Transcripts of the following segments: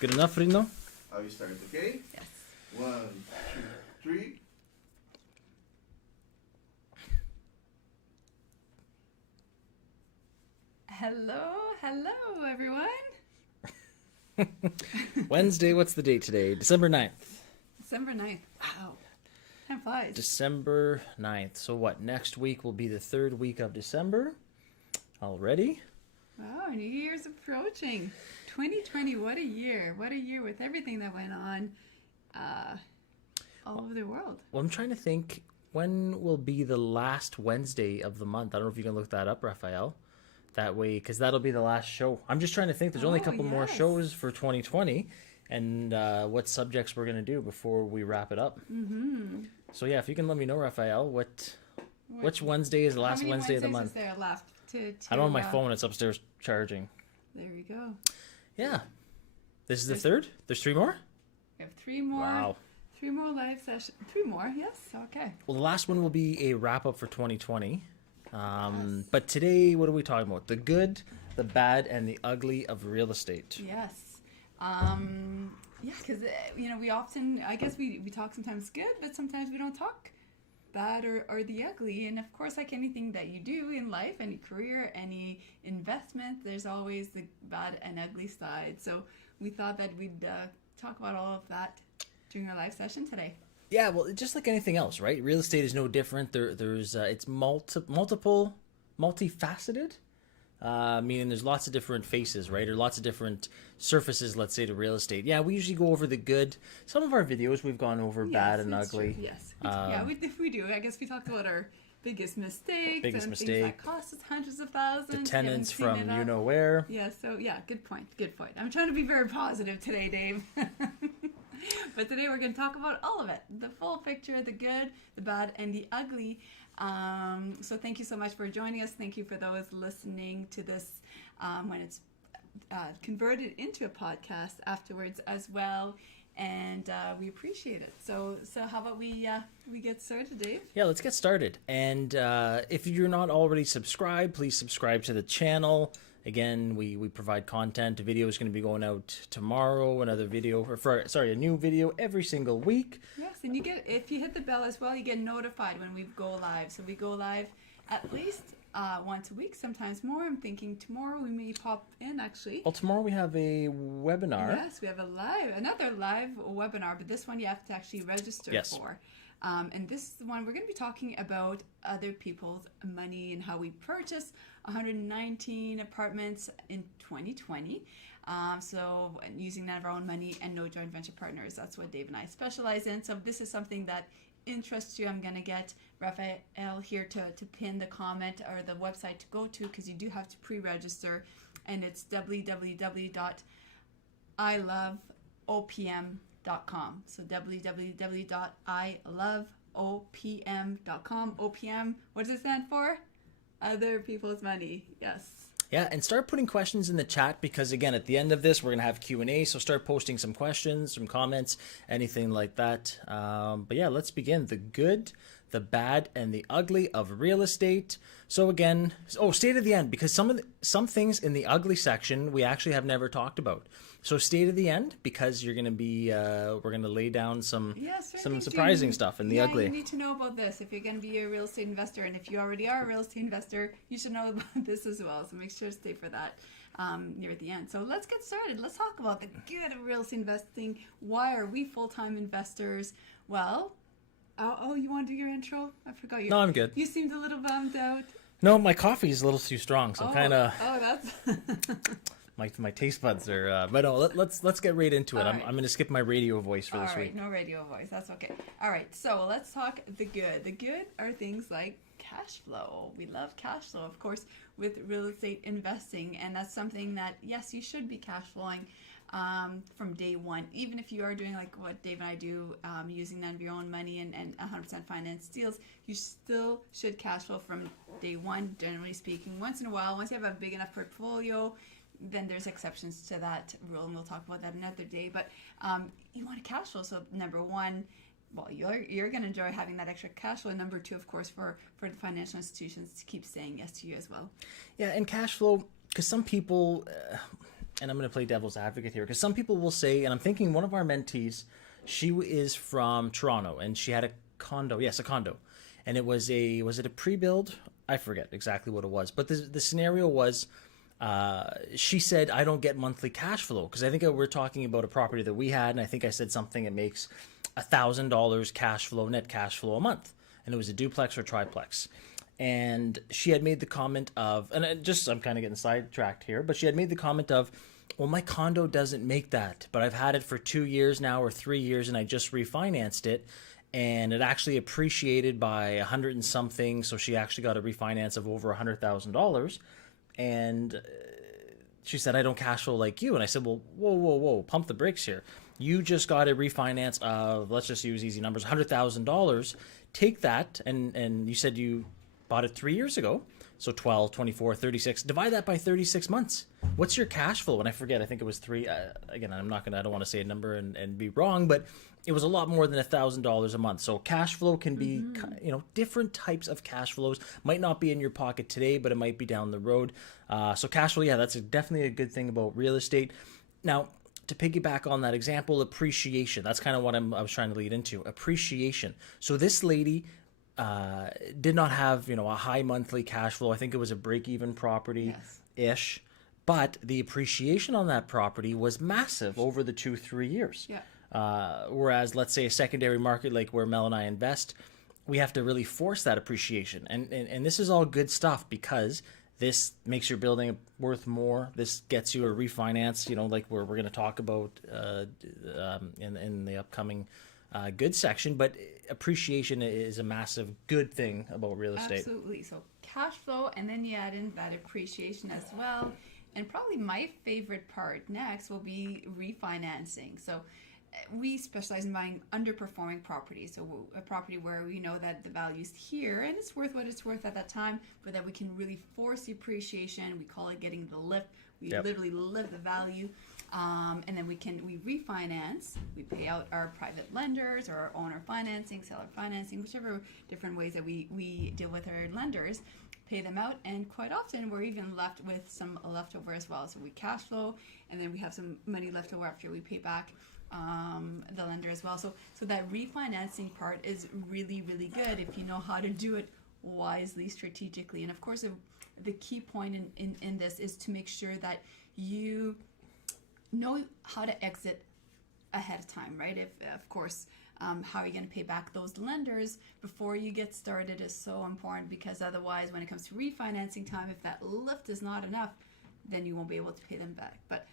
Good enough, Reno? Are you started, okay? Yes. 1, 2, 3. Hello, everyone. Wednesday, what's the date today? December 9th. December 9th. Wow. Time flies. December 9th. So what, next week will be the third week of December already? Wow, New Year's approaching. 2020, what a year. What a year with everything that went on all over the world. Well, I'm trying to think, when will be the last Wednesday of the month? I don't know if you can look that up, Raphael. That way, because that'll be the last show. I'm just trying to think. There's only a couple more shows for 2020, and what subjects we're going to do before we wrap it up. Mm-hmm. So yeah, if you can let me know, Raphael, which Wednesday is the last Wednesday of the month? Is there left to I don't have my phone. It's upstairs charging. There we go. Yeah. This is the third? There's 3 more? We have 3 more. Wow. 3 more live sessions. 3 more, yes. Okay. Well, the last one will be a wrap-up for 2020. Yes. But today, what are we talking about? The good, the bad, and the ugly of real estate. Yes. Yeah, because, we often, I guess we talk sometimes good, but sometimes we don't talk bad or the ugly. And of course, like anything that you do in life, any career, any investment, there's always the bad and ugly side. So we thought that we'd talk about all of that during our live session today. Yeah, well, just like anything else, right? Real estate is no different. There's it's multifaceted, meaning there's lots of different faces, right? Or lots of different surfaces, let's say, to real estate. Yeah, we usually go over the good. Some of our videos we've gone over bad and ugly. True. Yes, we do. I guess we talked about our biggest mistakes Things that cost us hundreds of thousands. The tenants from you know where. Yeah, so good point. I'm trying to be very positive today, Dave. But today we're going to talk about all of it. The full picture, the good, the bad, and the ugly. So thank you so much for joining us. Thank you for those listening to this when it's converted into a podcast afterwards as well. And we appreciate it. So how about we get started, Dave? Yeah, let's get started. And if you're not already subscribed, please subscribe to the channel. Again, we provide content. A video is going to be going out tomorrow. A new video every single week. Yes, and if you hit the bell as well, you get notified when we go live. So we go live at least once a week, sometimes more. I'm thinking tomorrow we may pop in actually. Well, tomorrow we have a webinar. Yes, we have another live webinar, but this one you have to actually register for. And this is the one we're going to be talking about other people's money and how we purchased 119 apartments in 2020. So using none of our own money and no joint venture partners. That's what Dave and I specialize in. So if this is something that interests you, I'm going to get Raphael here to pin the comment or the website to go to, because you do have to pre-register, and it's www.iloveopm.com. So www.iloveopm.com. OPM, what does it stand for? Other people's money. Yes. Yeah, and start putting questions in the chat, because again, at the end of this, we're gonna have Q&A. So start posting some questions, some comments, anything like that. But yeah, let's begin. The good, the bad, and the ugly of real estate. So again, stay to the end, because some things in the ugly section we actually have never talked about. So stay to the end, because you're gonna be we're gonna lay down some surprising stuff in the ugly. You need to know about this if you're gonna be a real estate investor, and if you already are a real estate investor, you should know about this as well. So make sure to stay for that near the end. So let's get started. Let's talk about the good of real estate investing. Why are we full-time investors? Well, you want to do your intro? I forgot you. No, I'm good. You seemed a little bummed out. No, my coffee is a little too strong, so I'm kind of. Oh, that's. My taste buds are, but no, let's get right into it. Right. I'm going to skip my radio voice for this week. All right, no radio voice. That's okay. All right, so let's talk the good. The good are things like cash flow. We love cash flow, of course, with real estate investing, and that's something that, yes, you should be cash flowing from day one. Even if you are doing like what Dave and I do, using none of your own money and 100% finance deals, you still should cash flow from day one, generally speaking. Once in a while, once you have a big enough portfolio, then there's exceptions to that rule, and we'll talk about that another day. But you want to cash flow. So number one, well, you're going to enjoy having that extra cash flow. And number two, of course, for the financial institutions to keep saying yes to you as well. Yeah, and cash flow, because some people, and I'm going to play devil's advocate here, because some people will say, and I'm thinking one of our mentees, she is from Toronto, and she had a condo. Yes, a condo. And it was it a pre-build? I forget exactly what it was. But the scenario was, she said, I don't get monthly cash flow. Because I think we're talking about a property that we had, and I think I said something, it makes $1,000 cash flow, net cash flow a month. And it was a duplex or triplex. And she had made the comment of, and I'm kind of getting sidetracked here, but she had made the comment of, well, my condo doesn't make that, but I've had it for 2 years now or 3 years, and I just refinanced it, and it actually appreciated by 100 and something. So she actually got a refinance of over $100,000. And she said, I don't cash flow like you. And I said, well, whoa, pump the brakes here. You just got a refinance of, let's just use easy numbers, $100,000. Take that, and you said you bought it 3 years ago. So 12, 24, 36, divide that by 36 months. What's your cash flow? And I forget, I think it was three. Again, I don't want to say a number and be wrong, but it was a lot more than $1,000 a month. So cash flow can be, different types of cash flows. Might not be in your pocket today, but it might be down the road. So cash flow, yeah, that's definitely a good thing about real estate. Now, to piggyback on that example, appreciation. That's kind of what I was trying to lead into. Appreciation. So this lady did not have, a high monthly cash flow. I think it was a break-even property-ish. But the appreciation on that property was massive over the 2-3 years. Yeah. Whereas, let's say a secondary market like where Mel and I invest, we have to really force that appreciation. And this is all good stuff, because this makes your building worth more. This gets you a refinance, like we're going to talk about in the upcoming good section. But appreciation is a massive good thing about real estate. Absolutely. So cash flow, and then you add in that appreciation as well. And probably my favorite part next will be refinancing. So we specialize in buying underperforming properties. So a property where we know that the value's here and it's worth what it's worth at that time, but that we can really force the appreciation. We call it getting the lift. We literally lift the value. And then we refinance. We pay out our private lenders or our owner financing, seller financing, whichever different ways that we deal with our lenders, pay them out. And quite often we're even left with some leftover as well. So we cash flow, and then we have some money left over after we pay back the lender as well. So that refinancing part is really, really good if you know how to do it wisely, strategically. And of course, the key point in this is to make sure that you know how to exit ahead of time, right? If of course, how are you going to pay back those lenders before you get started is so important, because otherwise, when it comes to refinancing time, if that lift is not enough, then you won't be able to pay them back. But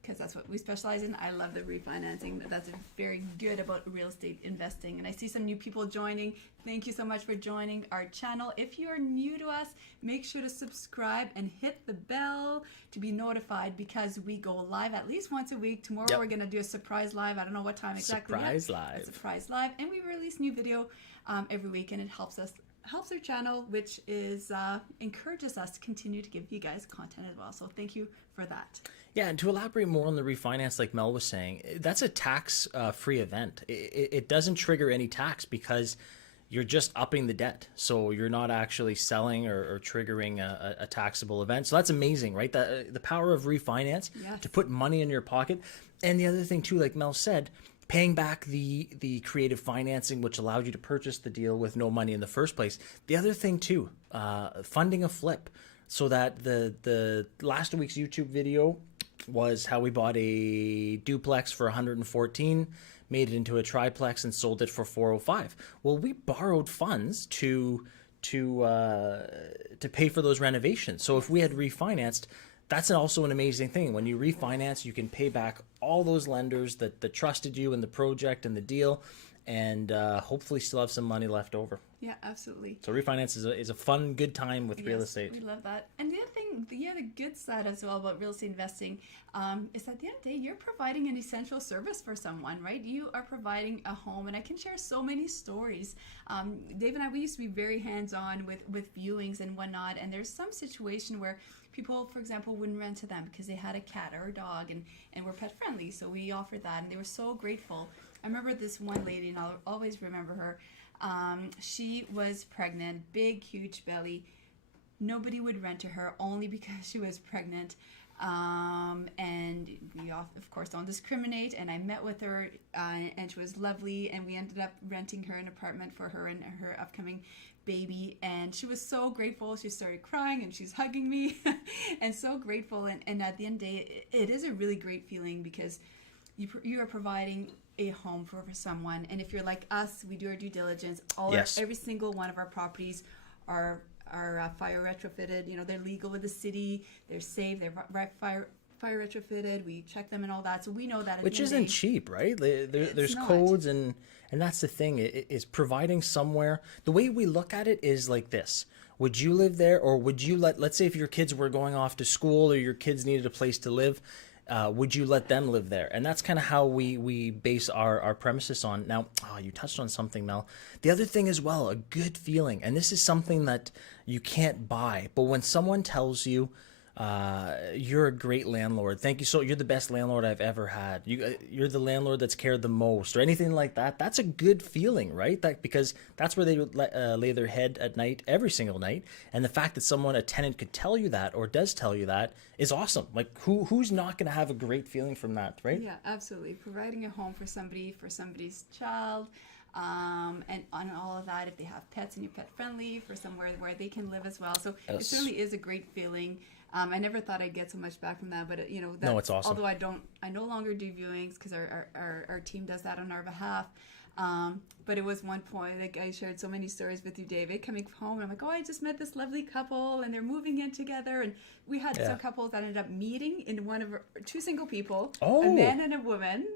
because that's what we specialize in. I love the refinancing. That's very good about real estate investing. And I see some new people joining. Thank you so much for joining our channel. If you are new to us, make sure to subscribe and hit the bell to be notified, because we go live at least once a week. Tomorrow we're going to do a surprise live. I don't know what time exactly yet. Surprise live. And we release new video every week, and it helps our channel, which is encourages us to continue to give you guys content as well. So thank you for that. Yeah, and to elaborate more on the refinance, like Mel was saying, that's a tax-free event. It doesn't trigger any tax, because you're just upping the debt. So you're not actually selling or triggering a taxable event. So that's amazing, right? The power of refinance to put money in your pocket. And the other thing too, like Mel said, paying back the creative financing, which allowed you to purchase the deal with no money in the first place. The other thing too, funding a flip. So that the last week's YouTube video was how we bought a duplex for 114, made it into a triplex, and sold it for 405. Well, we borrowed funds to pay for those renovations. So if we had refinanced, that's also an amazing thing. When you refinance, you can pay back all those lenders that trusted you in the project and the deal, and hopefully still have some money left over. Yeah, absolutely. So refinance is a fun, good time with real estate. We love that. And the other thing, the good side as well about real estate investing is that at the end of the day, you're providing an essential service for someone, right? You are providing a home, and I can share so many stories. Dave and I, we used to be very hands-on with viewings and whatnot, and there's some situation where people, for example, wouldn't rent to them because they had a cat or a dog and were pet friendly, so we offered that, and they were so grateful. I remember this one lady, and I'll always remember her. She was pregnant, big, huge belly. Nobody would rent to her only because she was pregnant. And we, of course, don't discriminate. And I met with her, and she was lovely. And we ended up renting her an apartment for her and her upcoming baby. And she was so grateful. She started crying and she's hugging me and so grateful. And at the end of the day, it is a really great feeling because you are providing a home for someone. And if you're like us, we do our due diligence. Every single one of our properties are fire retrofitted. You know, they're legal with the city. They're safe. They're fire retrofitted. We check them and all that, so we know that. Which isn't cheap, right? There's codes, and that's the thing. Is providing somewhere. The way we look at it is like this: would you live there, or would you let's say if your kids were going off to school or your kids needed a place to live, would you let them live there? And that's kind of how we base our premises on. Now, you touched on something, Mel. The other thing as well, a good feeling, and this is something that you can't buy, but when someone tells you, you're a great landlord. Thank you. So you're the best landlord I've ever had. You're the landlord that's cared the most, or anything like that. That's a good feeling, right? Because that's where they would lay their head at night, every single night. And the fact that a tenant could tell you that, or does tell you that, is awesome. Like who's not going to have a great feeling from that, right? Yeah, absolutely. Providing a home for somebody's child. And on all of that, if they have pets and you're pet friendly, for somewhere where they can live as well. So It certainly is a great feeling. I never thought I'd get so much back from that, but no, it's awesome. Although I no longer do viewings because our team does that on our behalf. But it was one point, like I shared so many stories with you, David, coming home, and I'm like, I just met this lovely couple and they're moving in together. And we had some couples that ended up meeting in two single people, a man and a woman,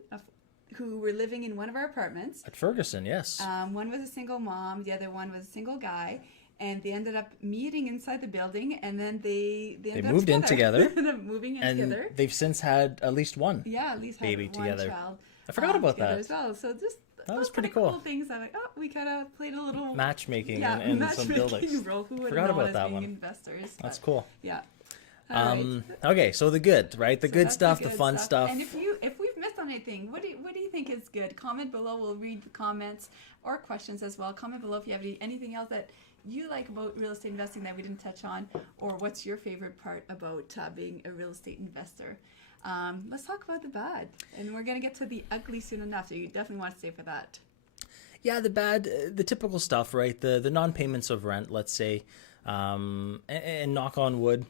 who were living in one of our apartments. At Ferguson, yes. One was a single mom, the other one was a single guy, and they ended up meeting inside the building, and then they moved in together. Ended up moving in and together. They've since had at least one at least baby had one together. Child, I forgot about that as well. So just that was pretty cool cool. Things I'm like, we kind of played a little matchmaking in some buildings. Role. Who would forgot know about that being one. Investors, That's cool. Yeah. Right. Okay, so the good, right? The good stuff, the fun stuff. And if we've missed on anything, what do you think is good? Comment below. We'll read the comments or questions as well. Comment below if you have anything else that you like about real estate investing that we didn't touch on, or what's your favorite part about being a real estate investor. Let's talk about the bad, and we're gonna get to the ugly soon enough. So you definitely want to stay for that. Yeah, the bad, the typical stuff, right? The non-payments of rent, let's say, and knock on wood.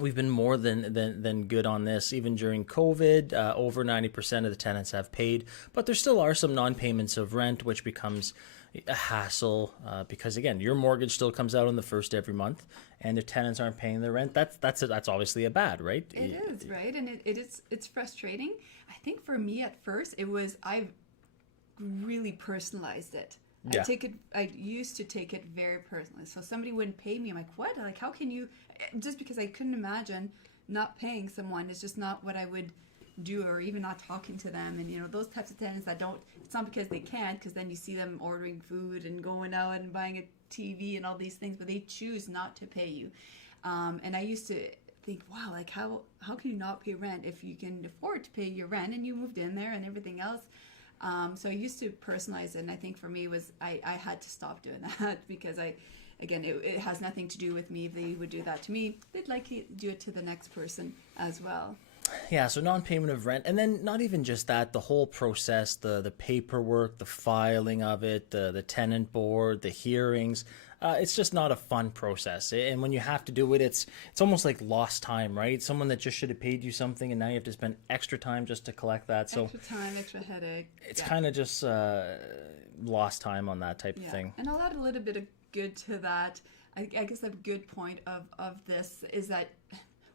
We've been more than good on this. Even during COVID, over 90% of the tenants have paid, but there still are some non-payments of rent, which becomes a hassle because, again, your mortgage still comes out on the first every month, and if tenants aren't paying their rent, that's obviously a bad, right? It is, right? And it's frustrating. I think for me at first, I've really personalized it. Yeah. I used to take it very personally. So somebody wouldn't pay me. I'm like, what? Like, how can you? Just because I couldn't imagine not paying someone is just not what I would do, or even not talking to them. And those types of tenants that don't. It's not because they can't, because then you see them ordering food and going out and buying a TV and all these things, but they choose not to pay you. And I used to think, wow, like how can you not pay rent if you can afford to pay your rent and you moved in there and everything else. So I used to personalize it, and I think for me was I had to stop doing that because it has nothing to do with me. If they would do that to me, they'd likely do it to the next person as well. Yeah, so non-payment of rent, and then not even just that, the whole process, the paperwork, the filing of it, the tenant board, the hearings. It's just not a fun process, and when you have to do it, it's almost like lost time, right? Someone that just should have paid you something, and now you have to spend extra time just to collect that. So extra time, extra headache. It's kind of just lost time on that type of thing. And I'll add a little bit of good to that. I guess a good point of this is that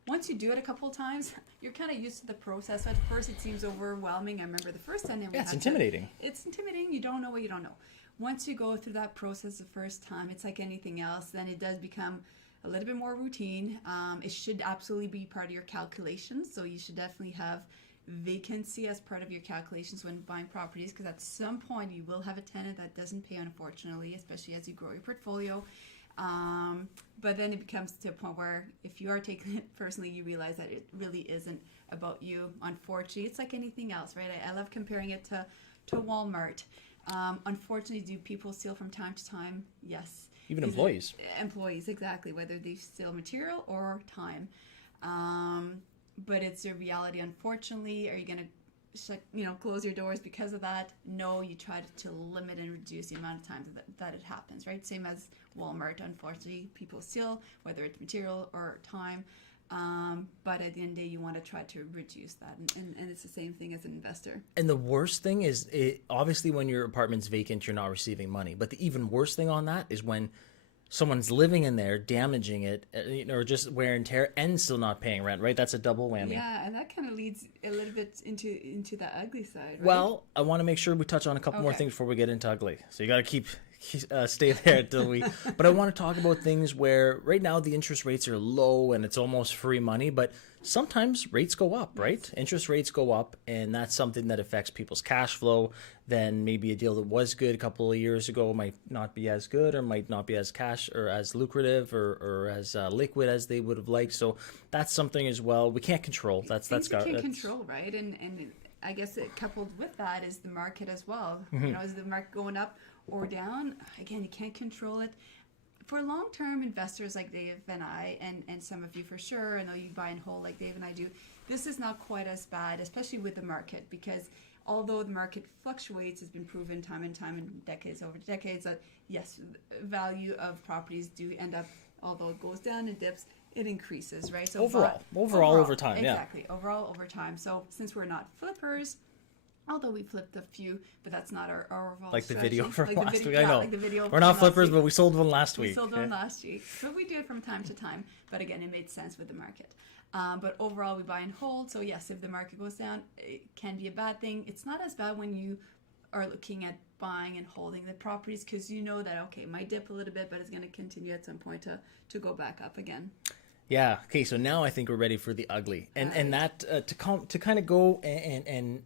once you do it a couple of times, you're kind of used to the process. At first, it seems overwhelming. I remember the first time. It's intimidating. It's intimidating. You don't know what you don't know. Once you go through that process the first time, it's like anything else. Then it does become a little bit more routine. It should absolutely be part of your calculations. So you should definitely have vacancy as part of your calculations when buying properties, because at some point you will have a tenant that doesn't pay, unfortunately, especially as you grow your portfolio. But then it becomes to a point where if you are taking it personally, you realize that it really isn't about you. Unfortunately, it's like anything else, right? I love comparing it to Walmart. Unfortunately, do people steal from time to time? Yes. Even employees. Employees, exactly, whether they steal material or time. but it's a reality. Unfortunately, are you going to close your doors because of that? No, you try to limit and reduce the amount of times that it happens, right? Same as Walmart. Unfortunately, people steal, whether it's material or time. But at the end of the day, you want to try to reduce that. And it's the same thing as an investor. And the worst thing is, obviously, when your apartment's vacant, you're not receiving money. But the even worse thing on that is when someone's living in there, damaging it, or just wear and tear, and still not paying rent, right? That's a double whammy. Yeah, and that kind of leads a little bit into the ugly side, right? Well, I want to make sure we touch on a couple more things before we get into ugly. So you got to stay there until we. But I want to talk about things where right now the interest rates are low and it's almost free money, but sometimes rates go up, right? Yes. Interest rates go up, and that's something that affects people's cash flow. Then maybe a deal that was good a couple of years ago might not be as good, or might not be as cash or as lucrative or as liquid as they would have liked. So that's something as well we can't control. That's can't control, right? And I guess coupled with that is the market as well. Mm-hmm. Is the market going up or down? Again, you can't control it. For long-term investors like Dave and I, and some of you for sure, I know you buy and hold like Dave and I do, this is not quite as bad, especially with the market, because although the market fluctuates, it's been proven time and time and decades over decades that, yes, value of properties do end up, although it goes down and dips, it increases, right? So overall over time, exactly, overall over time. So since we're not flippers, although we flipped a few, but that's not our overall like strategy. The video from like last week. I know. Like the video we're not flippers, but we sold one last week. We sold one last week. So we do it from time to time. But again, it made sense with the market. But overall, we buy and hold. So yes, if the market goes down, it can be a bad thing. It's not as bad when you are looking at buying and holding the properties, because you know that, okay, it might dip a little bit, but it's going to continue at some point to go back up again. Yeah. Okay. So now I think we're ready for the ugly, and that to kind of go and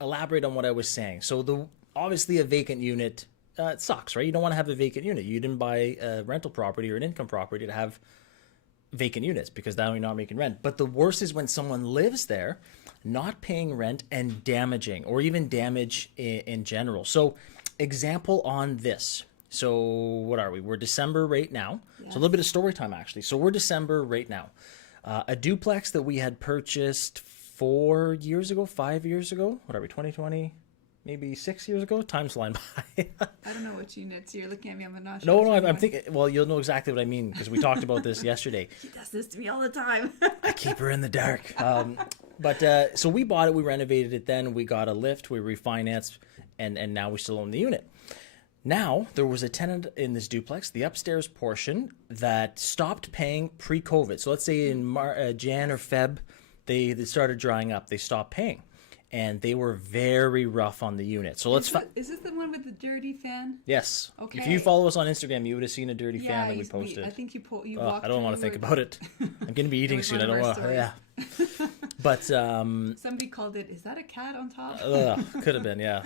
elaborate on what I was saying. So obviously a vacant unit, it sucks, right? You don't want to have a vacant unit. You didn't buy a rental property or an income property to have vacant units, because now you're not making rent. But the worst is when someone lives there, not paying rent and damaging, or even damage in general. So example on this. So what are we? We're December right now. Yes. So a little bit of story time, actually. So we're December right now. A duplex that we had purchased 5 years ago, 2020, maybe 6 years ago. Time's flying by. I don't know what units you're looking at me. I'm not sure. No, I'm thinking. Well, you'll know exactly what I mean, because we talked about this yesterday. She does this to me all the time. I keep her in the dark. So we bought it, we renovated it. Then we got a lift, we refinanced, and now we still own the unit. Now, there was a tenant in this duplex, the upstairs portion, that stopped paying pre-COVID. So let's say in Jan or Feb, they started drying up. They stopped paying, and they were very rough on the unit. So is this the one with the dirty fan? Yes. Okay. If you follow us on Instagram, you would have seen a dirty fan that we posted. I think you walked. I don't want to think about it. I'm going to be eating soon. I don't want to. Yeah. But somebody called it. Is that a cat on top? Could have been. Yeah.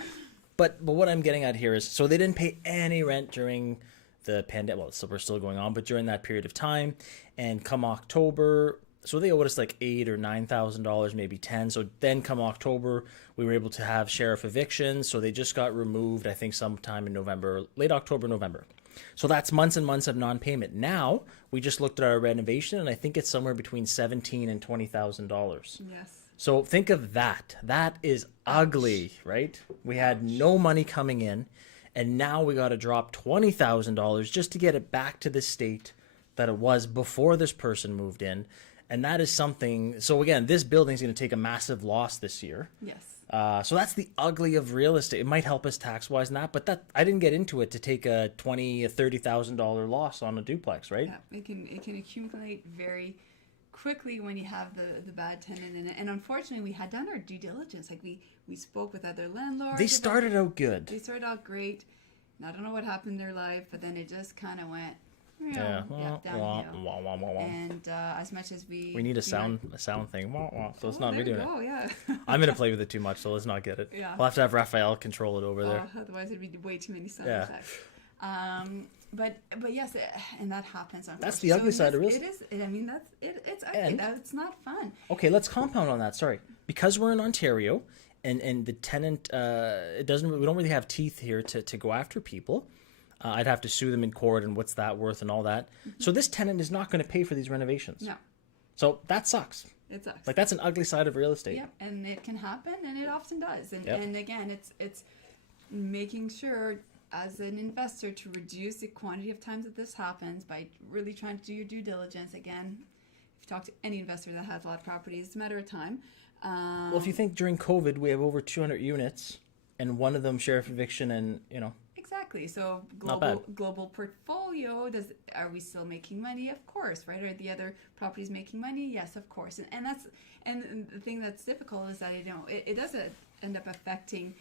But what I'm getting at here is, so they didn't pay any rent during the pandemic. Well, so we're still going on, but during that period of time, and come October, so they owed us like $8,000 or $9,000, maybe 10. So then come October, we were able to have sheriff evictions. So they just got removed, I think sometime in November, late October, November. So that's months and months of non-payment. Now we just looked at our renovation, and I think it's somewhere between $17,000 and $20,000. Yes. So think of that. That is ugly, right? We had no money coming in, and now we got to drop $20,000 just to get it back to the state that it was before this person moved in. And that is something. So again, this building is going to take a massive loss this year. Yes. So that's the ugly of real estate. It might help us tax-wise and that, but I didn't get into it to take a $20,000, $30,000 loss on a duplex, right? Yeah, it can accumulate very quickly when you have the bad tenant in it. And unfortunately, we had done our due diligence. Like we spoke with other landlords. They started out good. They started out great. And I don't know what happened in their life, but then it just kind of went downhill. And as much as we need a sound thing, so let's not be doing it. Oh yeah. I'm gonna play with it too much, so let's not get it. Yeah. We'll have Raphael control it over there. Otherwise, it'd be way too many sound effects. But yes, and that happens. That's the ugly side of real estate. It is. I mean, it's ugly. It's not fun. Okay, let's compound on that. Sorry, because we're in Ontario, and the tenant, we don't really have teeth here to go after people. I'd have to sue them in court, and what's that worth, and all that. Mm-hmm. So this tenant is not going to pay for these renovations. No. So that sucks. It sucks. Like, that's an ugly side of real estate. Yep, and it can happen, and it often does. And Yep. and again, it's making sure as an investor to reduce the quantity of times that this happens by really trying to do your due diligence. Again, if you talk to any investor that has a lot of properties, it's a matter of time. Well, if you think during COVID, we have over 200 units, and one of them sheriff eviction, and Exactly. So Not global portfolio. Are we still making money? Of course, right? Are the other properties making money? Yes, of course. And the thing that's difficult is that it does end up affecting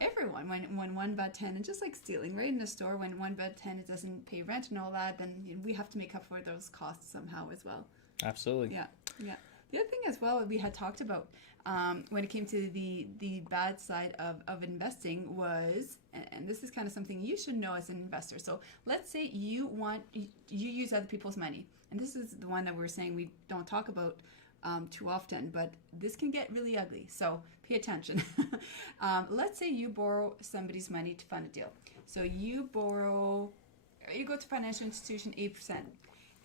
everyone when one bad tenant, just like stealing, right, in a store, when one bad tenant doesn't pay rent and all that, then we have to make up for those costs somehow as well. absolutely. Yeah. The other thing as well we had talked about when it came to the bad side of investing was, and this is kind of something you should know as an investor. So let's say you use other people's money, and this is the one that we're saying we don't talk about too often, but this can get really ugly. So pay attention. Let's say you borrow somebody's money to fund a deal. So you go to a financial institution 8%,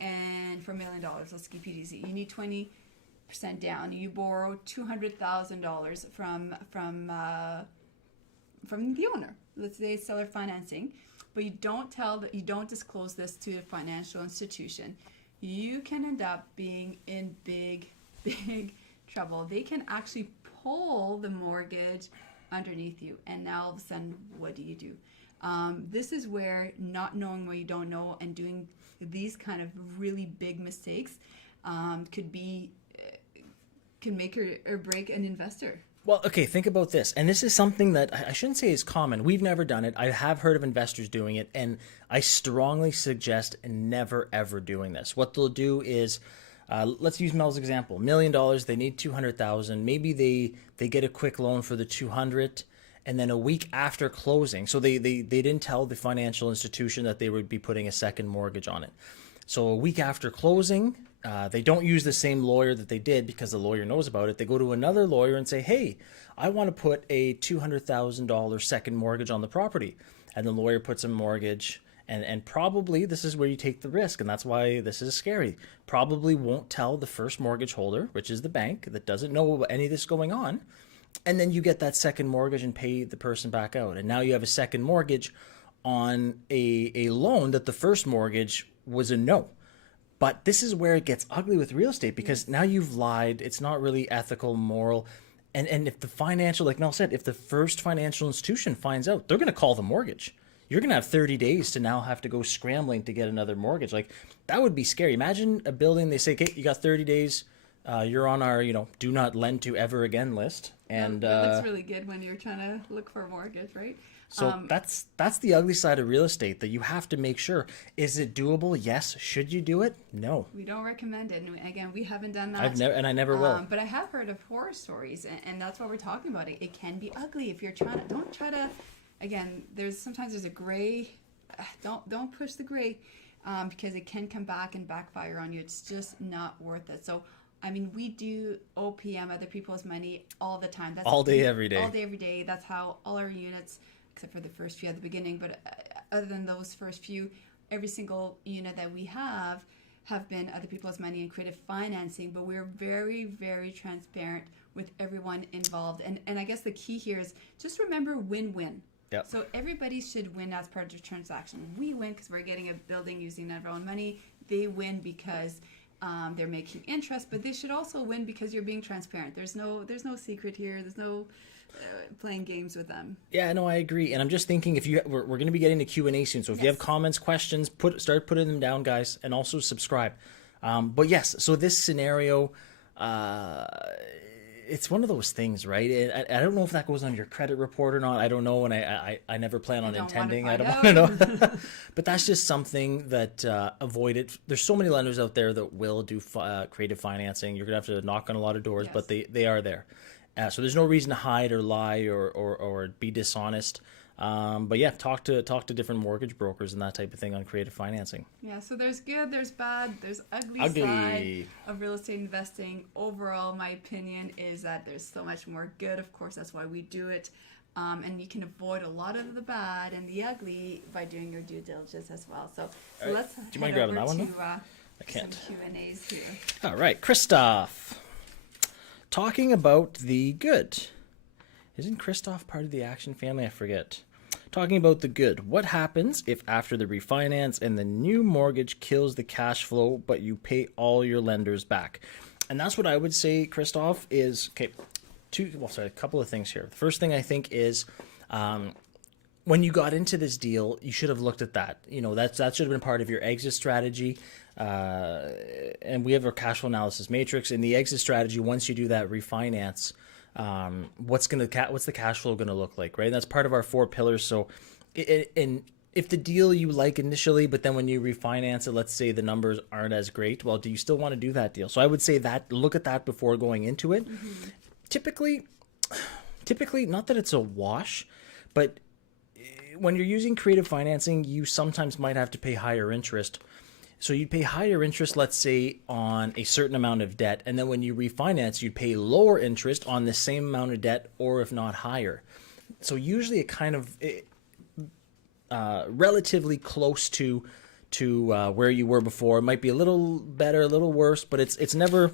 and for $1 million, let's keep it easy. You need 20% down. You borrow $200,000 from the owner. Let's say it's seller financing, but you don't disclose this to a financial institution. You can end up being in big trouble. They can actually pull the mortgage underneath you, and now all of a sudden, what do? This is where not knowing what you don't know and doing these kind of really big mistakes can make or break an investor. Well, okay, think about this. And this is something that I shouldn't say is common. We've never done it. I have heard of investors doing it, and I strongly suggest never, ever doing this. What they'll do is, let's use Mel's example. $1 million, they need $200,000. Maybe they get a quick loan for the $200,000, and then a week after closing, so they didn't tell the financial institution that they would be putting a second mortgage on it. So a week after closing, they don't use the same lawyer that they did because the lawyer knows about it. They go to another lawyer and say, hey, I want to put a $200,000 second mortgage on the property. And the lawyer puts a mortgage, and probably this is where you take the risk, and that's why this is scary. Probably won't tell the first mortgage holder, which is the bank, that doesn't know about any of this going on. And then you get that second mortgage and pay the person back out. And now you have a second mortgage on a loan that the first mortgage was a no. But this is where it gets ugly with real estate, because now you've lied. It's not really ethical, moral. And if the financial, like Mel said, if the first financial institution finds out, they're going to call the mortgage. You're going to have 30 days to now have to go scrambling to get another mortgage. Like, that would be scary. Imagine a building, they say, okay, you got 30 days. You're on our, do not lend to ever again list. And that looks really good when you're trying to look for a mortgage, right? So that's the ugly side of real estate, that you have to make sure. Is it doable? Yes. Should you do it? No. We don't recommend it. And again, we haven't done that. I never will. But I have heard of horror stories, and that's what we're talking about. It can be ugly if you're don't try to. Again, sometimes there's a gray. Don't push the gray, because it can come back and backfire on you. It's just not worth it. So, I mean, we do OPM, other people's money, all the time. That's all day, every day. All day, every day. That's how all our units, except for the first few at the beginning, but other than those first few, every single unit that we have been other people's money and creative financing. But we're very, very transparent with everyone involved. And I guess the key here is just remember win-win. Yep. So everybody should win as part of the transaction. We win because we're getting a building using our own money. They win because they're making interest, but they should also win because you're being transparent. There's no secret here. There's no playing games with them. Yeah, no, I agree. And I'm just thinking, we're going to be getting to Q&A soon. So if you have comments, questions, start putting them down, guys, and also subscribe. But yes, so this scenario, it's one of those things, right? I don't know if that goes on your credit report or not. I don't know, and I never plan on intending. I don't want to know. But that's just something that avoid it. There's so many lenders out there that will do creative financing. You're going to have to knock on a lot of doors, but they are there. So there's no reason to hide or lie or be dishonest. But yeah, talk to different mortgage brokers and that type of thing on creative financing. Yeah, so there's good, there's bad, there's ugly side of real estate investing. Overall, my opinion is that there's so much more good. Of course, that's why we do it. And you can avoid a lot of the bad and the ugly by doing your due diligence as well. So right. Let's Do you mind head grabbing over that one? to I can't. some Q&As here. All right, Christoph. talking about the good. Isn't Christoph part of the action family? I forget. Talking about the good. What happens if after the refinance and the new mortgage kills the cash flow, but you pay all your lenders back? And that's what I would say, Christoph, is, okay, a couple of things here. The first thing I think is, when you got into this deal, you should have looked at that. That should have been part of your exit strategy. And we have our cash flow analysis matrix. In the exit strategy, once you do that refinance, what's the cash flow going to look like, right? And that's part of our 4 pillars. So, and if the deal you like initially, but then when you refinance it, let's say the numbers aren't as great, well, do you still want to do that deal? So I would say that look at that before going into it. Mm-hmm. Typically, not that it's a wash, but when you're using creative financing, you sometimes might have to pay higher interest. So you'd pay higher interest, let's say, on a certain amount of debt. And then when you refinance, you'd pay lower interest on the same amount of debt, or if not higher. So usually it kind of relatively close to where you were before. It might be a little better, a little worse, but it's never,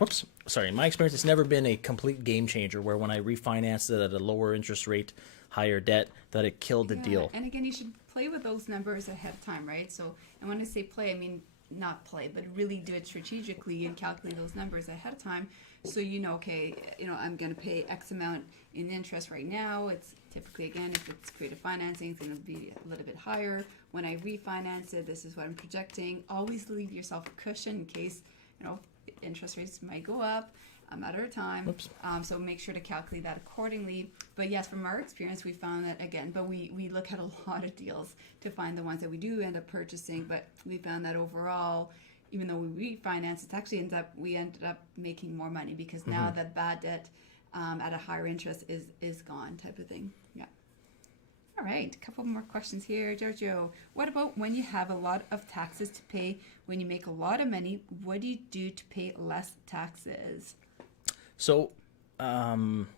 in my experience, it's never been a complete game changer where when I refinanced it at a lower interest rate, higher debt, that it killed the deal. And again, you should play with those numbers ahead of time, right? So, and when I say play, I mean not play, but really do it strategically and calculate those numbers ahead of time. So I'm going to pay X amount in interest right now. It's typically, again, if it's creative financing, it's going to be a little bit higher. When I refinance it, this is what I'm projecting. Always leave yourself a cushion in case, interest rates might go up a matter of time. So make sure to calculate that accordingly. But yes, from our experience, we found that, again, but we look at a lot of deals to find the ones that we do end up purchasing. But we found that overall, even though we refinance, we ended up making more money because now that bad debt at a higher interest is gone, type of thing. Yeah. All right, a couple more questions here. Giorgio, what about when you have a lot of taxes to pay? When you make a lot of money, what do you do to pay less taxes? So, a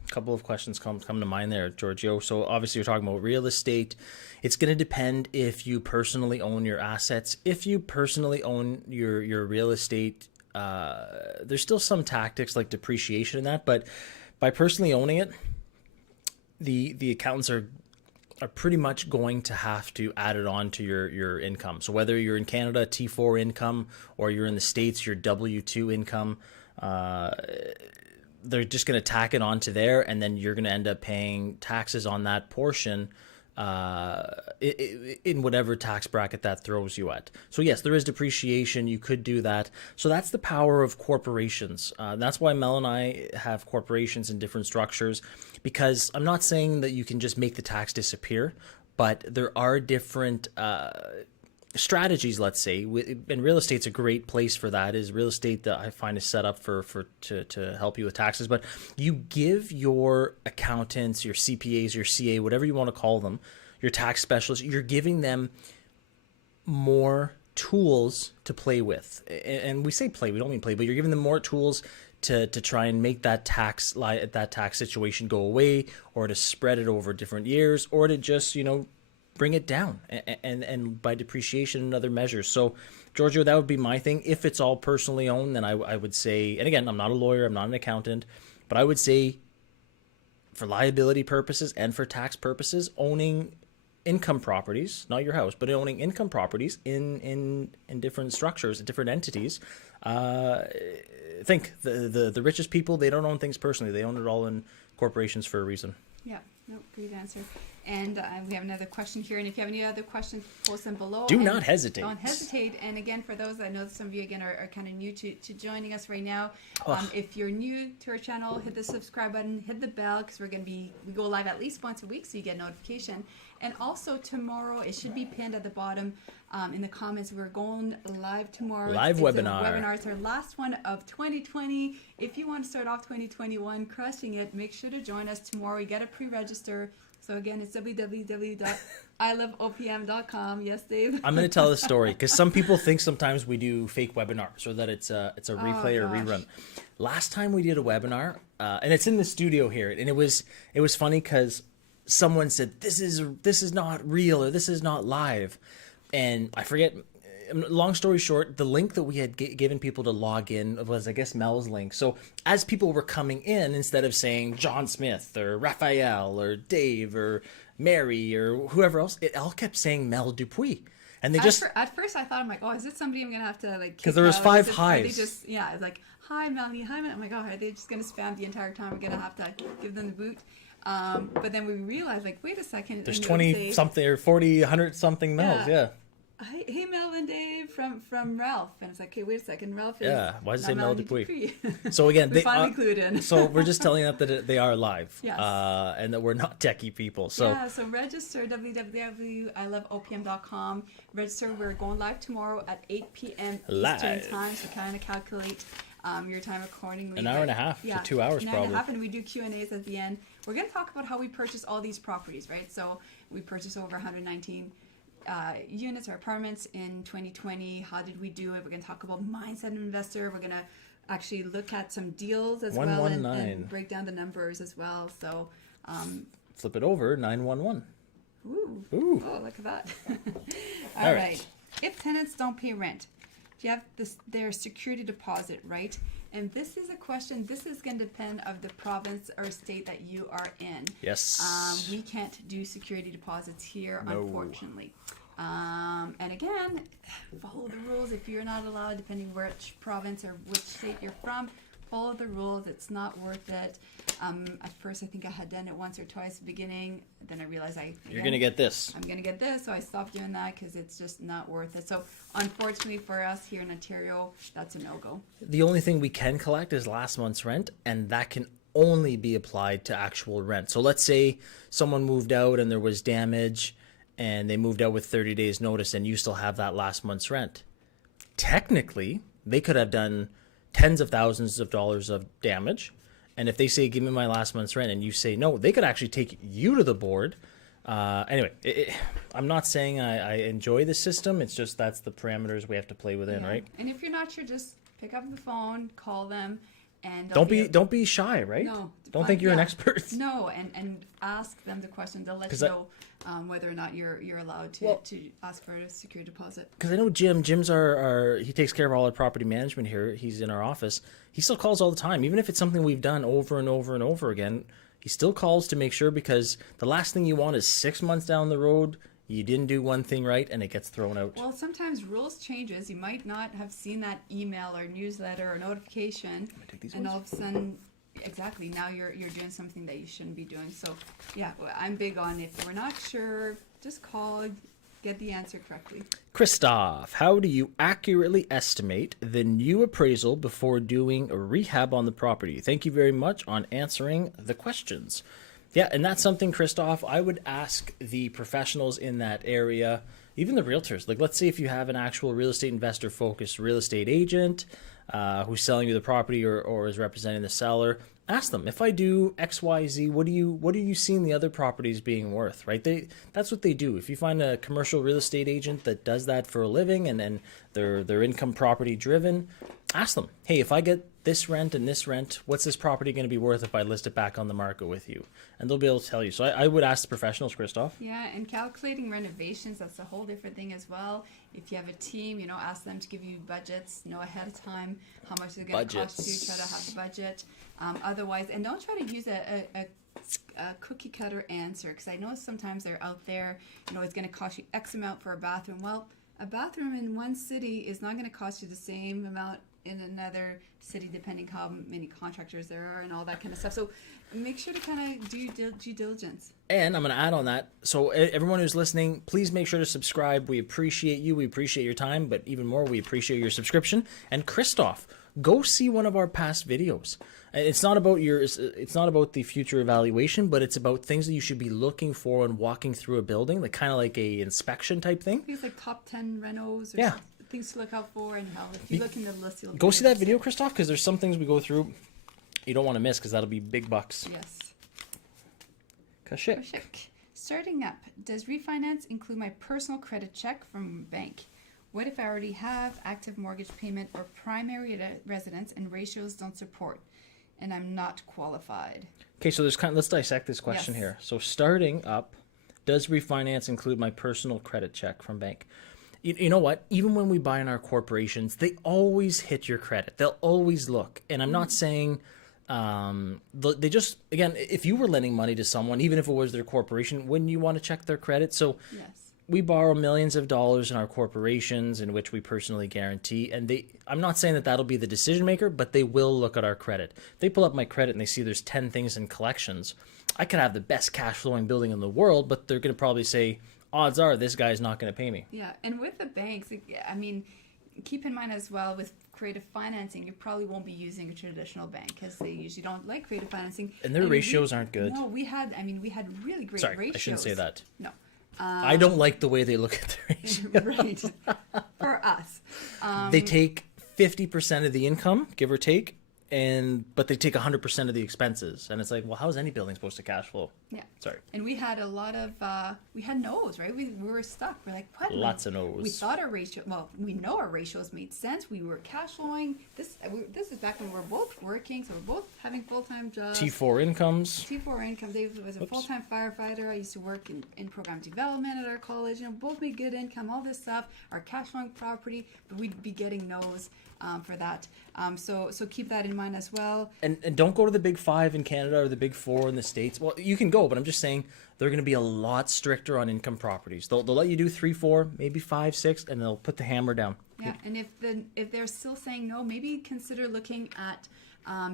couple of questions come to mind there, Giorgio. So obviously you're talking about real estate. It's going to depend if you personally own your assets. If you personally own your real estate, there's still some tactics like depreciation in that, but by personally owning it, the accountants are pretty much going to have to add it on to your income. So whether you're in Canada, T4 income, or you're in the States, your W2 income, they're just going to tack it onto there, and then you're going to end up paying taxes on that portion in whatever tax bracket that throws you at. So yes, there is depreciation. You could do that. So that's the power of corporations. That's why Mel and I have corporations in different structures, because I'm not saying that you can just make the tax disappear, but there are different strategies, let's say, and real estate's a great place for that. Is real estate that I find is set up to help you with taxes. But you give your accountants, your CPAs, your CA, whatever you want to call them, your tax specialists, you're giving them more tools to play with. And we say play, we don't mean play, but you're giving them more tools to try and make that tax situation go away, or to spread it over different years, or to just, bring it down and by depreciation and other measures. So, Giorgio, that would be my thing. If it's all personally owned, then I would say, and again, I'm not a lawyer, I'm not an accountant, but I would say for liability purposes and for tax purposes, owning income properties, not your house, but owning income properties in different structures, different entities. Think the richest people, they don't own things personally. They own it all in corporations for a reason. Yeah, no, great answer. And we have another question here. And if you have any other questions, post them below. Do not hesitate. Don't hesitate. And again, for those, I know some of you, again, are kind of new to joining us right now. If you're new to our channel, hit the subscribe button, hit the bell, because we go live at least once a week, so you get notification. And also tomorrow, it should be pinned at the bottom in the comments. We're going live tomorrow. Live webinar. Webinar. It's our last one of 2020. If you want to start off 2021 crushing it, make sure to join us tomorrow. You got to pre-register. So again, it's www.iloveopm.com. Yes, Dave? I'm going to tell the story because some people think sometimes we do fake webinars, or that it's a replay or rerun. Last time we did a webinar, and it's in the studio here, and it was funny because someone said, this is not real, or this is not live. And I forget long story short, the link that we had given people to log in was, I guess, Mel's link. So as people were coming in, instead of saying John Smith or Raphael or Dave or Mary or whoever else, it all kept saying Mel Dupuis. And they At first I thought, I'm like, oh, is this somebody I'm going to have to like... Because there was 5 Are highs. they just, yeah, it's like, hi, Melanie, hi, Melanie. I'm like, oh, are they just going to spam the entire time? We're going to have to give them the boot. But then we realized, like, wait a second. There's 20 something or 40, 100 something Mels, yeah. Hey, Mel and Dave from Ralph. And it's like, okay, wait a second. Ralph is... Yeah, why does it say Mel Melanie Dupuis? So again, we finally clued in. So we're just telling them that they are live. Yes. And that we're not techie people. So yeah, so register, www.iloveopm.com. Register. We're going live tomorrow at 8 p.m. Eastern time. So kind of calculate your time accordingly. An hour and a half to 2 hours, an probably. Hour and a half, and we do Q&As at the end. We're going to talk about how we purchase all these properties, right? So we purchased over 119 units or apartments in 2020. How did we do it? We're going to talk about mindset of investor. We're going to actually look at some deals as well and break down the numbers as well. So flip it over, 911. Ooh. Oh, look at that. All right. If tenants don't pay rent, you have their security deposit, right? And this is a question, this is going to depend of the province or state that you are in. Yes. We can't do security deposits here, unfortunately. And again, follow the rules. If you're not allowed, depending which province or which state you're from, follow the rules. It's not worth it. At first, I think I had done it once or twice at the beginning. Then I realized you're going to get this. I'm going to get this. So I stopped doing that because it's just not worth it. So unfortunately for us here in Ontario, that's a no-go. The only thing we can collect is last month's rent, and that can only be applied to actual rent. So let's say someone moved out and there was damage and they moved out with 30 days notice and you still have that last month's rent. Technically, they could have done tens of thousands of dollars of damage. And if they say, give me my last month's rent, and you say no, they could actually take you to the board. Anyway, I'm not saying I enjoy the system. It's just that's the parameters we have to play within, right? And if you're not sure, just pick up the phone, call them, and don't be shy, right? No, don't think you're an expert. No, and ask them the question. They'll let you know whether or not you're allowed to ask for a security deposit. Because I know Jim's he takes care of all our property management here. He's in our office. He still calls all the time, even if it's something we've done over and over and over again. He still calls to make sure, because the last thing you want is 6 months down the road, you didn't do one thing right and it gets thrown out. Well, sometimes rules changes. You might not have seen that email or newsletter or notification, and all of a sudden, exactly, now you're doing something that you shouldn't be doing. So yeah, I'm big on, if we're not sure, just call, get the answer correctly. Christoph, how do you accurately estimate the new appraisal before doing a rehab on the property? Thank you very much on answering the questions. Yeah, and that's something, Christoph, I would ask the professionals in that area, even the realtors. Like, let's say if you have an actual real estate investor focused real estate agent who's selling you the property or is representing the seller, ask them, if I do X, Y, Z, what are you seeing the other properties being worth, right? That's what they do. If you find a commercial real estate agent that does that for a living and then they're income property driven, ask them, hey, if I get this rent and this rent, what's this property going to be worth if I list it back on the market with you? And they'll be able to tell you. So I would ask the professionals, Christoph. Yeah, and calculating renovations, that's a whole different thing as well. If you have a team, ask them to give you budgets, know ahead of time how much it's going to cost you, try to have a budget. Otherwise, and don't try to use a cookie cutter answer, because I know sometimes they're out there, it's going to cost you X amount for a bathroom. Well, a bathroom in one city is not going to cost you the same amount in another city, depending how many contractors there are and all that kind of stuff. So make sure to kind of do due diligence. And I'm going to add on that. So everyone who's listening, please make sure to subscribe. We appreciate you. We appreciate your time, but even more, we appreciate your subscription. And Christoph, go see one of our past videos. It's not about the future evaluation, but it's about things that you should be looking for when walking through a building, like kind of like a inspection type thing. Things like top 10 renos or things to look out for, and how if you look in the list, you'll go see that video, Christoph, because there's some things we go through you don't want to miss, because that'll be big bucks. Yes. Kashik. Starting up, does refinance include my personal credit check from bank? What if I already have active mortgage payment or primary residence and ratios don't support, and I'm not qualified? Okay, so let's dissect this question here. So starting up, does refinance include my personal credit check from bank? You know what? Even when we buy in our corporations, they always hit your credit. They'll always look. And I'm not saying they just, again, if you were lending money to someone, even if it was their corporation, wouldn't you want to check their credit? So Yes. we borrow millions of dollars in our corporations in which we personally guarantee. And I'm not saying that that'll be the decision maker, but they will look at our credit. They pull up my credit and they see there's 10 things in collections. I could have the best cash flowing building in the world, but they're going to probably say, odds are this guy's not going to pay me. Yeah, and with the banks, I mean, keep in mind as well with creative financing, you probably won't be using a traditional bank because they usually don't like creative financing. And their ratios aren't good. No, we had really great Sorry, ratios. I shouldn't say that. No. I don't like the way they look at the ratio. Right. For us. They take 50% of the income, give or take, but they take 100% of the expenses. And it's like, well, how is any building supposed to cash flow? Yeah. Sorry. And we had a lot of, we had no's, right? We were stuck. We're like, what? Lots of no's. We thought our ratio, well, we know our ratios made sense. We were cash flowing. This is back when we were both working, so we're both having full-time jobs. T4 incomes. T4 income. Dave was a full-time firefighter. I used to work in program development at our college. You know, both made good income, all this stuff. Our cash flowing property, but we'd be getting no's for that. So keep that in mind as well. And don't go to the big 5 in Canada or the big 4 in the States. Well, you can go, but I'm just saying they're going to be a lot stricter on income properties. They'll let you do 3, 4, maybe 5, 6, and they'll put the hammer down. Yeah, and if they're still saying no, maybe consider looking at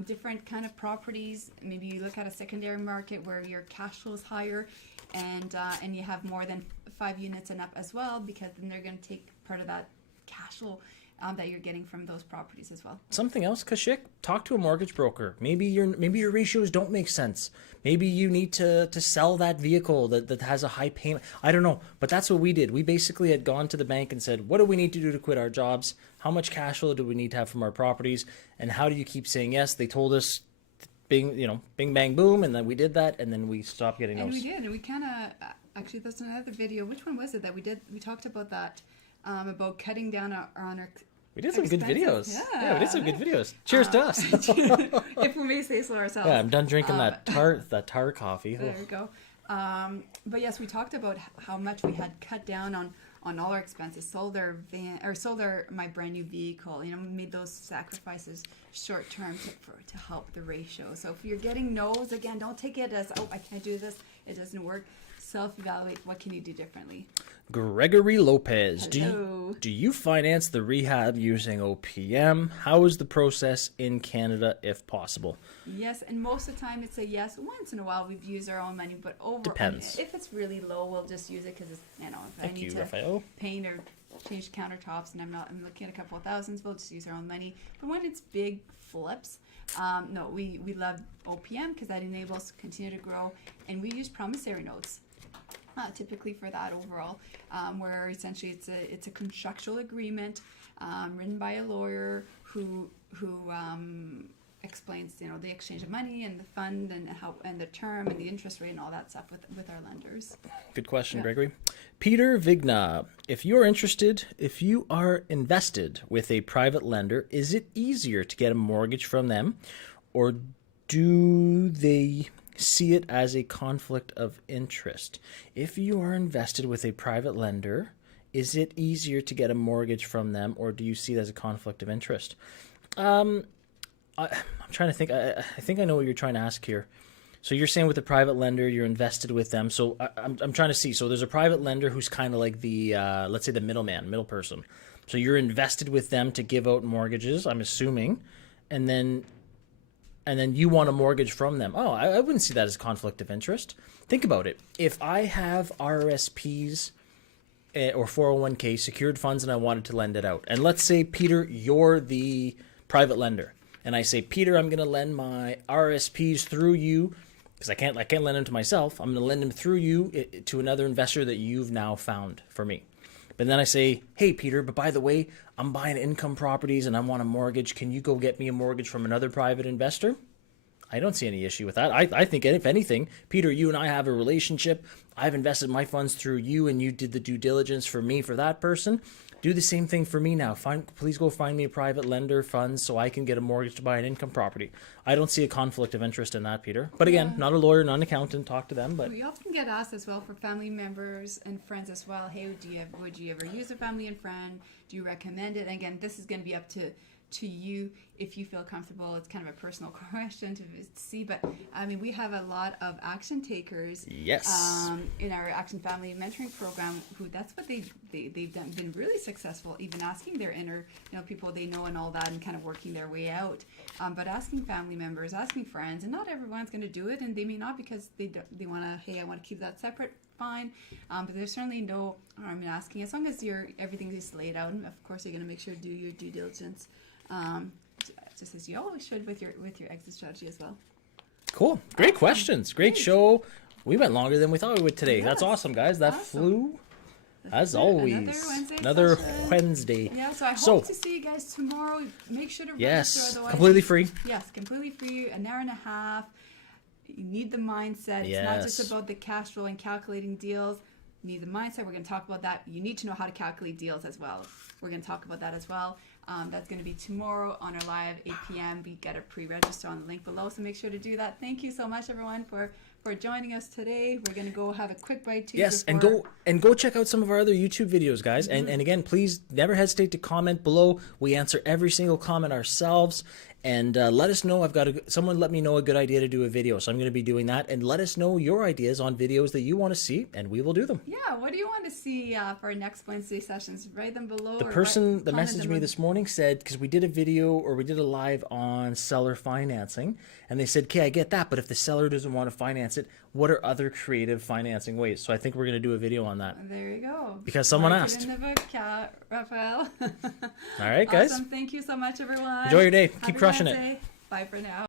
different kind of properties. Maybe you look at a secondary market where your cash flow is higher, and you have more than 5 units and up as well, because then they're going to take part of that cash flow that you're getting from those properties as well. Something else, Kashik, talk to a mortgage broker. Maybe your ratios don't make sense. Maybe you need to sell that vehicle that has a high payment. I don't know, but that's what we did. We basically had gone to the bank and said, what do we need to do to quit our jobs? How much cash flow do we need to have from our properties? And how do you keep saying yes? They told us, bing bang boom, and then we did that, and then we stopped getting And those. we did, and we kind of actually, that's another video. Which one was it that we did? We talked about that. About cutting down on our We did some good videos. expenses. Yeah, we did some good videos. Cheers to us. If we may say so ourselves. Yeah, I'm done drinking that tar coffee. There we go. But yes, we talked about how much we had cut down on all our expenses. Sold my brand new vehicle. Made those sacrifices short term to help the ratio. So if you're getting no's, again, don't take it as, oh, I can't do this, it doesn't work. Self-evaluate. What can you do differently? Gregory Lopez, Hello. do you finance the rehab using OPM? How is the process in Canada, if possible? Yes, and most of the time it's a yes. Once in a while we've used our own money, but Depends. If it's really low, we'll just use it because it's if I Thank need you, to Raphael. paint or change countertops, and I'm looking at a couple of thousands, we'll just use our own money. But when it's big flips, no, we love OPM because that enables us to continue to grow, and we use promissory notes. Typically for that overall, where essentially it's a contractual agreement written by a lawyer who explains the exchange of money and the fund and how and the term and the interest rate and all that stuff with our lenders. Good question, Yeah. Gregory. Peter Vigna, if you are invested with a private lender, is it easier to get a mortgage from them, or do they see it as a conflict of interest? If you are invested with a private lender, is it easier to get a mortgage from them, or do you see it as a conflict of interest? I'm trying to think. I think I know what you're trying to ask here. So you're saying with a private lender, you're invested with them. So I'm trying to see. So there's a private lender who's kind of like the, let's say the middle person. So you're invested with them to give out mortgages, I'm assuming, and then you want a mortgage from them. Oh, I wouldn't see that as a conflict of interest. Think about it. If I have RSPs or 401k secured funds and I wanted to lend it out, and let's say, Peter, you're the private lender, and I say, Peter, I'm going to lend my RSPs through you because I can't lend them to myself. I'm going to lend them through you to another investor that you've now found for me. But then I say, hey, Peter, but by the way, I'm buying income properties and I want a mortgage. Can you go get me a mortgage from another private investor? I don't see any issue with that. I think, if anything, Peter, you and I have a relationship. I've invested my funds through you and you did the due diligence for me for that person. do the same thing for me now. Please go find me a private lender fund so I can get a mortgage to buy an income property. I don't see a conflict of interest in that, Peter. But again, not a lawyer, not an accountant. Talk to them. But we often get asked as well for family members and friends as well. Hey, would you ever use a family and friend? Do you recommend it? And again, this is going to be up to you if you feel comfortable. It's kind of a personal question to see, but I mean, we have a lot of action takers yes, in our Action Family Mentoring Program who that's what they've done, been really successful, even asking their inner people they know and all that, and kind of working their way out, but asking family members, asking friends, and not everyone's going to do it, and they may not, because they want to, hey, I want to keep that separate, fine, but there's certainly no harm in asking, as long as everything is laid out, and of course you're going to make sure to do your due diligence, just as you always should with your exit strategy as well. Cool, great questions, great show. We went longer than we thought we would today. Yes. That's awesome, guys. That flew as always. Another Wednesday. Yeah, so I hope to see you guys tomorrow. Make sure to register. Otherwise, completely free. Yes, completely free. An hour and a half. You need the mindset. Yes. It's not just about the cash flow and calculating deals. You need the mindset. We're going to talk about that. You need to know how to calculate deals as well. We're going to talk about that as well. That's going to be tomorrow on our live 8 p.m. We got to pre-register on the link below, so make sure to do that. Thank you so much, everyone, for joining us today. We're going to go have a quick bite too. Yes, and go check out some of our other YouTube videos, guys. And again, please never hesitate to comment below. We answer every single comment ourselves. And let us know. Someone let me know a good idea to do a video, so I'm going to be doing that. And let us know your ideas on videos that you want to see, and we will do them. Yeah, what do you want to see for our next Wednesday sessions? Write them below. The person that messaged me this morning said, because we did a live on seller financing, and they said, okay, I get that, but if the seller doesn't want to finance it, what are other creative financing ways? So I think we're going to do a video on that. There you go. Because someone asked. In the book, Raphael. All right, guys. Awesome. Thank you so much, everyone. Enjoy your day. Happy Keep crushing Wednesday. it. Bye for now.